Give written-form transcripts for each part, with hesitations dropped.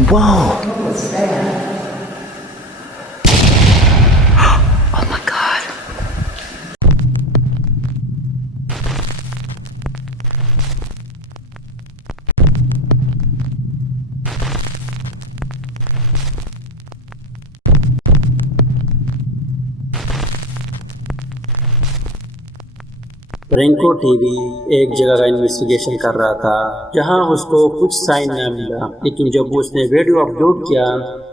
Whoa! What's that? Oh my God. Renko TV एक जगह का इन्वेस्टिगेशन कर रहा था जहां उसको कुछ साइन न मिला, लेकिन जब उसने वीडियो अपलोड किया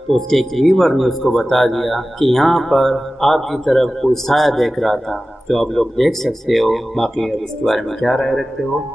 तो उसके एक व्यूअर ने उसको बता दिया कि यहाँ पर आपकी तरफ कोई साया देख रहा था, जो आप लोग देख सकते हो। बाकी अब इसके बारे में क्या राय रखते हो?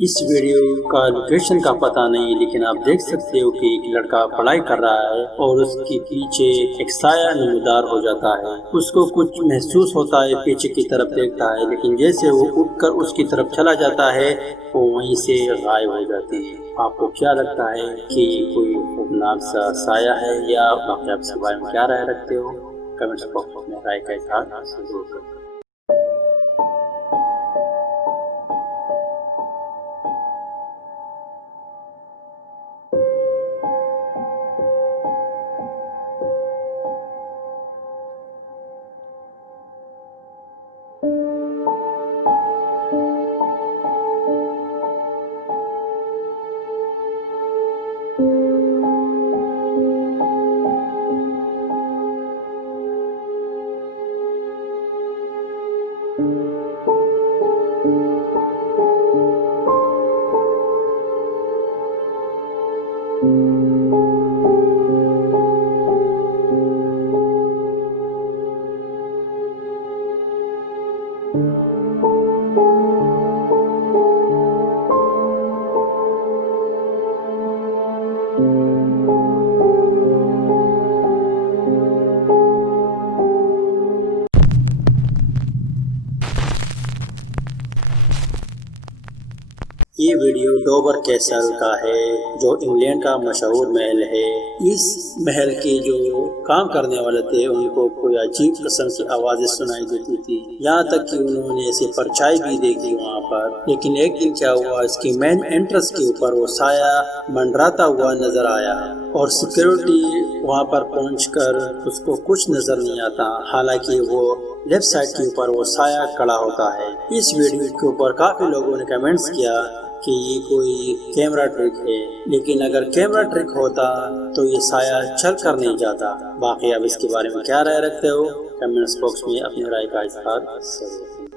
इस वीडियो का लोकेशन का पता नहीं, लेकिन आप देख सकते हो कि एक लड़का पढ़ाई कर रहा है और उसके पीछे एक साया नमूदार हो जाता है। उसको कुछ महसूस होता है, पीछे की तरफ देखता है, लेकिन जैसे वो उठकर उसकी तरफ चला जाता है वो वहीं से गायब हो जाती है। आपको क्या लगता है कि कोई खौफनाक सा साया है या बाकी आप इसके बारे में क्या राय रखते हो? कमेंट्स बॉक्स में राय का इजहार जरूर करें। ये वीडियो डोवर कैसल का है, जो इंग्लैंड का मशहूर महल है। इस महल के जो काम करने वाले थे उनको कोई अजीब किस्म की आवाजें सुनाई देती थी, यहाँ तक कि उन्होंने ऐसे परछाई भी देखी वहाँ पर। लेकिन एक दिन क्या हुआ, इसकी मेन एंट्रेंस के ऊपर वो साया मंडराता हुआ नजर आया और सिक्योरिटी वहाँ पर पहुंचकर उसको कुछ नजर नहीं आता। हालांकि वो लेफ्ट साइड के ऊपर वो साया खड़ा होता है। इस वीडियो के ऊपर काफी लोगों ने कमेंट्स किया कि ये कोई कैमरा ट्रिक है, लेकिन अगर कैमरा ट्रिक होता तो ये साया चल कर नहीं जाता। बाकी आप इसके बारे में क्या राय रखते हो? कमेंट्स बॉक्स में अपनी राय का इजहार जरूर करें।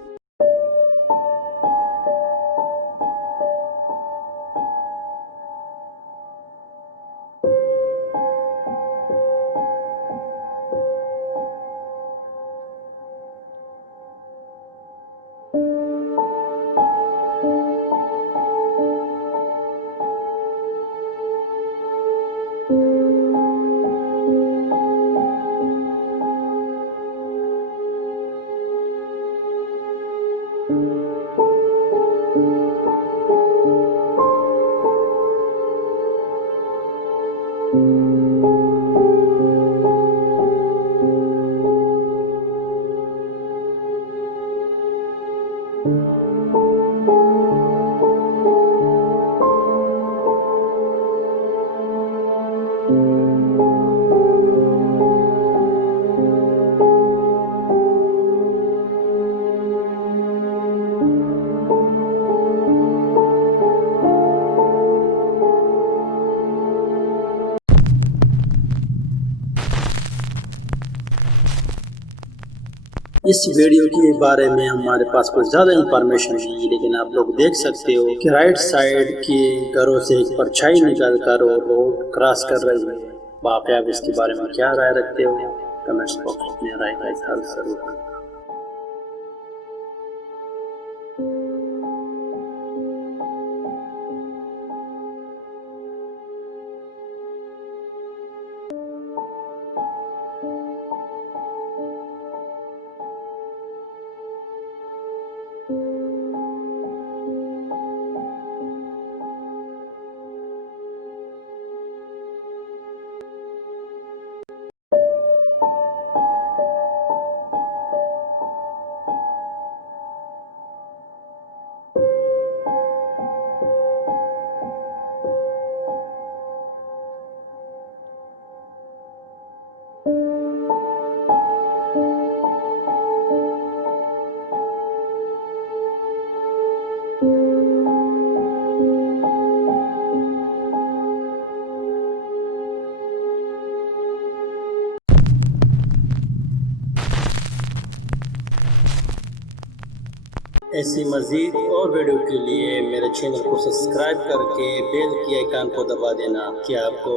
इस वीडियो के बारे में हमारे पास कुछ ज़्यादा इंफॉर्मेशन नहीं है, लेकिन आप लोग देख सकते हो कि राइट साइड के घरों से एक परछाई निकल कर और रोड क्रॉस कर रही है। बाकी आप इसके बारे में क्या राय रखते हो? कमेंट्स बॉक्स में राय का इजहार जरूर करें। ऐसी मज़ीद और वीडियो के लिए मेरे चैनल को सब्सक्राइब करके बेल की आइकन को दबा देना कि आपको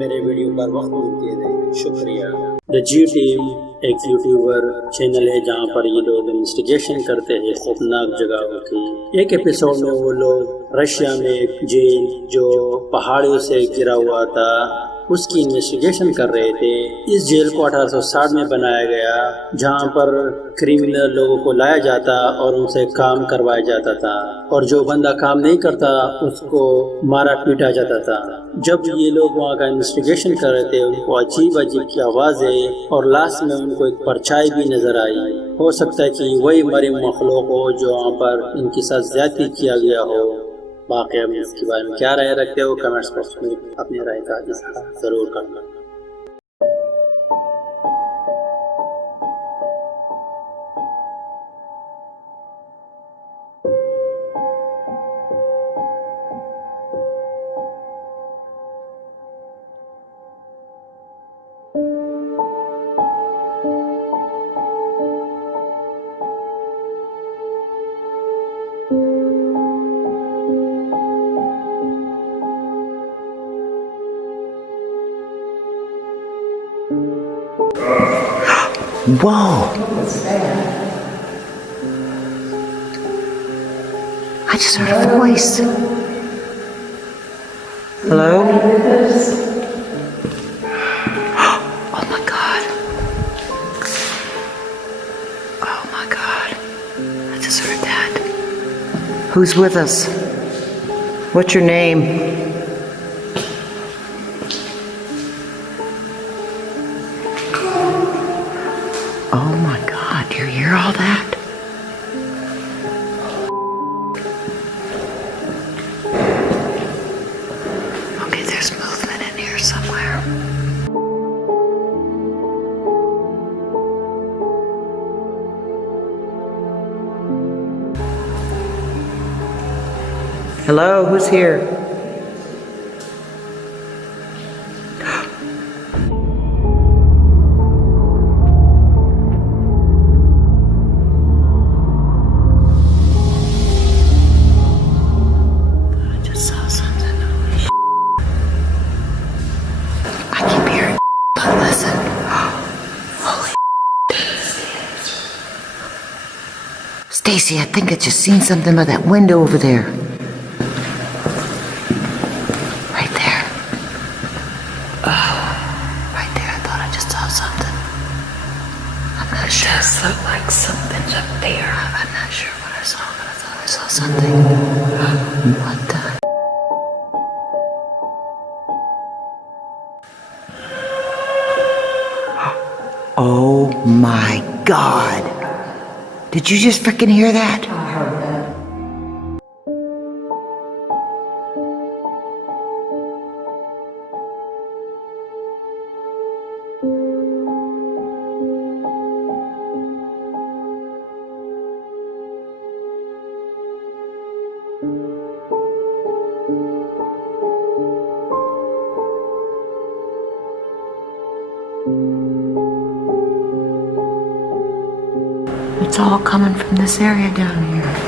मेरे वीडियो पर वक्त मिलते रहे। शुक्रिया। द जी टीम एक यूट्यूबर चैनल है जहाँ पर ये लोग इन्वेस्टिगेशन करते हैं खौफनाक जगहों की। एक एपिसोड में वो लोग रशिया में एक जेल जो पहाड़ियों से घिरा हुआ था उसकी इन्वेस्टिगेशन कर रहे थे। इस जेल को 1860 में बनाया गया जहाँ पर क्रिमिनल लोगों को लाया जाता और उनसे काम करवाया जाता था और जो बंदा काम नहीं करता उसको मारा पीटा जाता था। जब ये लोग वहाँ का इन्वेस्टिगेशन कर रहे थे उनको अजीब अजीब की आवाज़ें और लास्ट में उनको एक परछाई भी नजर आई। हो सकता है कि वही मरे मखलूक हो जो वहाँ पर इनके साथ ज्यादती किया गया हो। बाकी आप इसके बारे में क्या राय रखते हो कमेंट्स बॉक्स में अपनी राय का इज़हार ज़रूर करना। Whoa! I just heard a voice. Hello? Oh my God. Oh my God. I just heard that. Who's with us? What's your name? Oh my God, do you hear all that? Okay, there's movement in here somewhere. Hello, who's here? Stacy, I think I just seen something by that window over there. Right there. Oh, right there. I thought I just saw something. I'm not sure. It does look like something's up there. I'm not sure what I saw, but I thought I saw something. What the? Oh my God. Did you just freaking hear that? I heard that. It's all coming from this area down here.